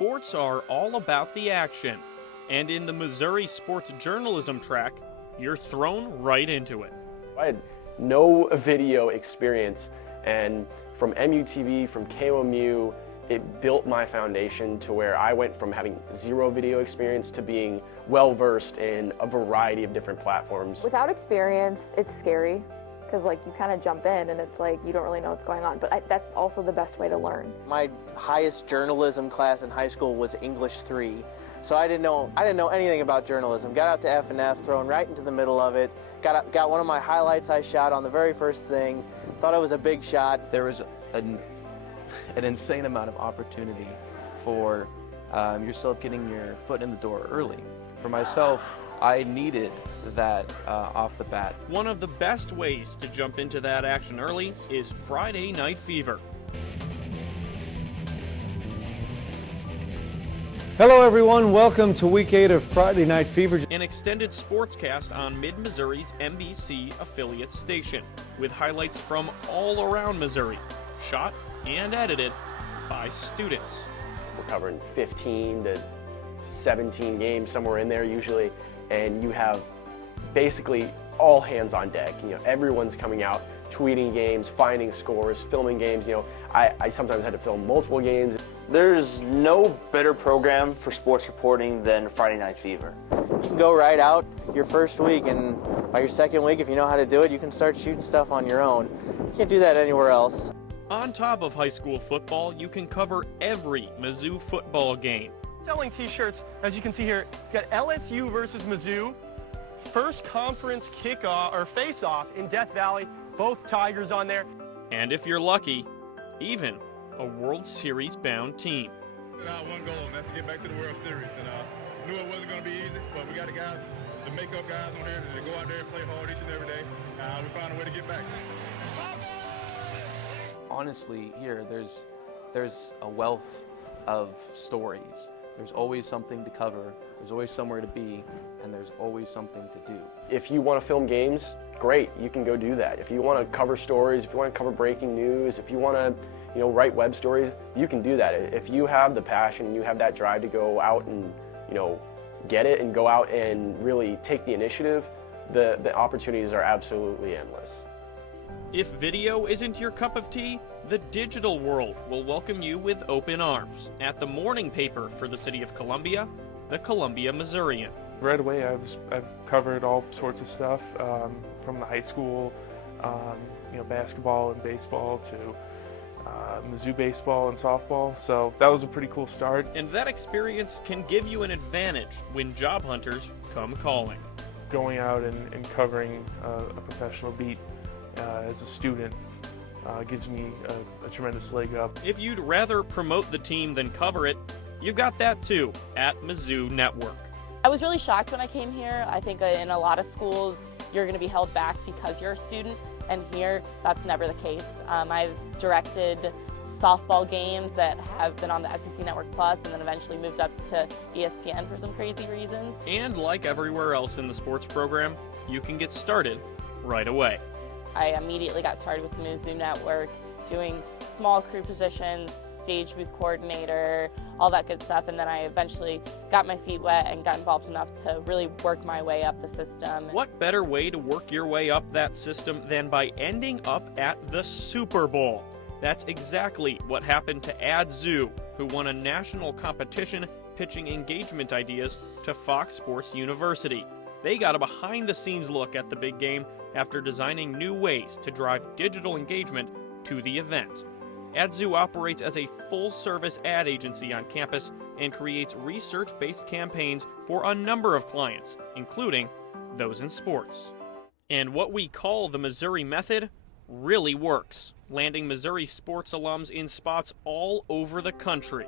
Sports are all about the action, and in the Missouri sports journalism track, you're thrown right into it. I had no video experience, and from MUTV, from KOMU, it built my foundation to where I went from having zero video experience to being well-versed in a variety of different platforms. Without experience, it's scary because you kind of jump in and it's like you don't really know what's going on, but that's also the best way to learn. My highest journalism class in high school was English 3, so I didn't know anything about journalism. Got out to F&F, thrown right into the middle of it, got one of my highlights I shot on the very first thing, thought it was a big shot. There was an insane amount of opportunity for yourself getting your foot in the door early. For myself, I needed that off the bat. One of the best ways to jump into that action early is Friday Night Fever. Hello everyone, welcome to week 8 of Friday Night Fever. An extended sportscast on Mid-Missouri's NBC affiliate station, with highlights from all around Missouri, shot and edited by students. We're covering 15 to 17 games, somewhere in there usually, and you have basically all hands on deck. Everyone's coming out, tweeting games, finding scores, filming games. I sometimes had to film multiple games. There's no better program for sports reporting than Friday Night Fever. You can go right out your first week, and by your second week, if you know how to do it, you can start shooting stuff on your own. You can't do that anywhere else. On top of high school football, you can cover every Mizzou football game. Selling t-shirts, as you can see here, it's got LSU versus Mizzou, first conference kickoff or face-off in Death Valley, both Tigers on there. And if you're lucky, even a World Series bound team. One goal, and that's to get back to the World Series. And knew it wasn't going to be easy, but we got the guys, the makeup guys on here to go out there and play hard each and every day. We found a way to get back. Honestly, here there's a wealth of stories. There's always something to cover, there's always somewhere to be, and there's always something to do. If you want to film games, great, you can go do that. If you want to cover stories, if you want to cover breaking news, if you want to write web stories, you can do that. If you have the passion and you have that drive to go out and get it and go out and really take the initiative, the opportunities are absolutely endless. If video isn't your cup of tea, the digital world will welcome you with open arms at the morning paper for the city of Columbia, the Columbia Missourian. Right away, I've covered all sorts of stuff from the high school, basketball and baseball to Mizzou baseball and softball. So that was a pretty cool start. And that experience can give you an advantage when job hunters come calling. Going out and covering a professional beat as a student gives me a tremendous leg up. If you'd rather promote the team than cover it, you've got that too at Mizzou Network. I was really shocked when I came here. I think in a lot of schools you're going to be held back because you're a student, and here that's never the case. I've directed softball games that have been on the SEC Network Plus and then eventually moved up to ESPN for some crazy reasons. And like everywhere else in the sports program, you can get started right away. I immediately got started with the Mizzou Network, doing small crew positions, stage booth coordinator, all that good stuff, and then I eventually got my feet wet and got involved enough to really work my way up the system. What better way to work your way up that system than by ending up at the Super Bowl? That's exactly what happened to Adzoo, who won a national competition pitching engagement ideas to Fox Sports University. They got a behind-the-scenes look at the big game after designing new ways to drive digital engagement to the event. Adzoo operates as a full-service ad agency on campus and creates research-based campaigns for a number of clients, including those in sports. And what we call the Missouri Method really works, landing Missouri sports alums in spots all over the country.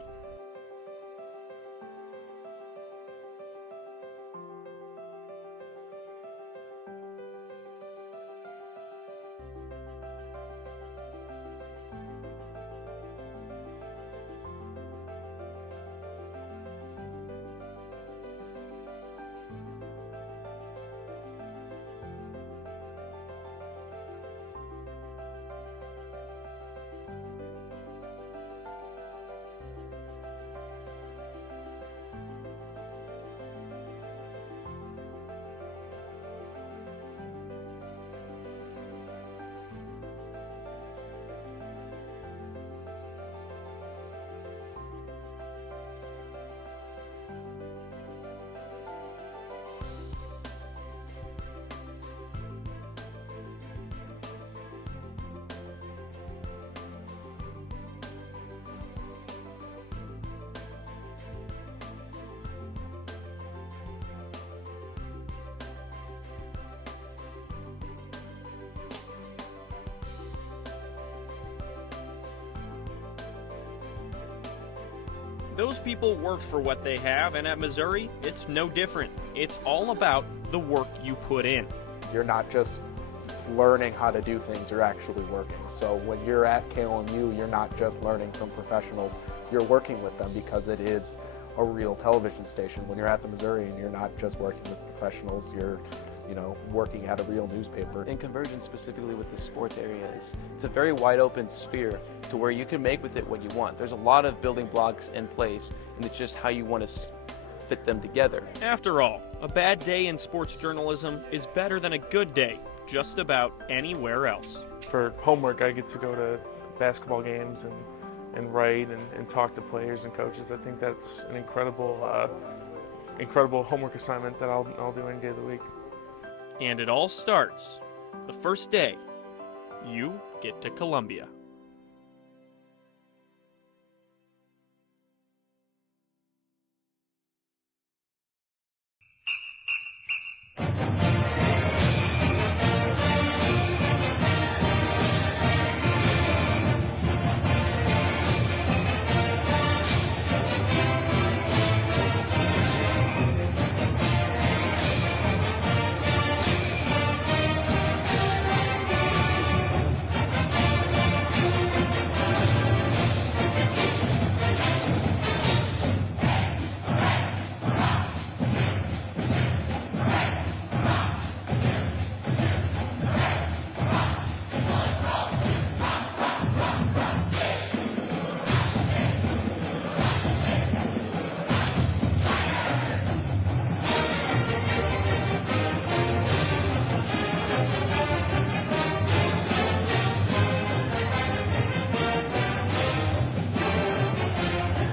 Those people worked for what they have, and at Missouri, it's no different. It's all about the work you put in. You're not just learning how to do things, you're actually working. So when you're at KOMU, you're not just learning from professionals, you're working with them because it is a real television station. When you're at the Missourian, you're not just working with professionals, you're working at a real newspaper. In Convergence, specifically with the sports areas, it's a very wide open sphere to where you can make with it what you want. There's a lot of building blocks in place, and it's just how you want to fit them together. After all, a bad day in sports journalism is better than a good day just about anywhere else. For homework, I get to go to basketball games and write and talk to players and coaches. I think that's an incredible homework assignment that I'll do any day of the week. And it all starts the first day you get to Columbia.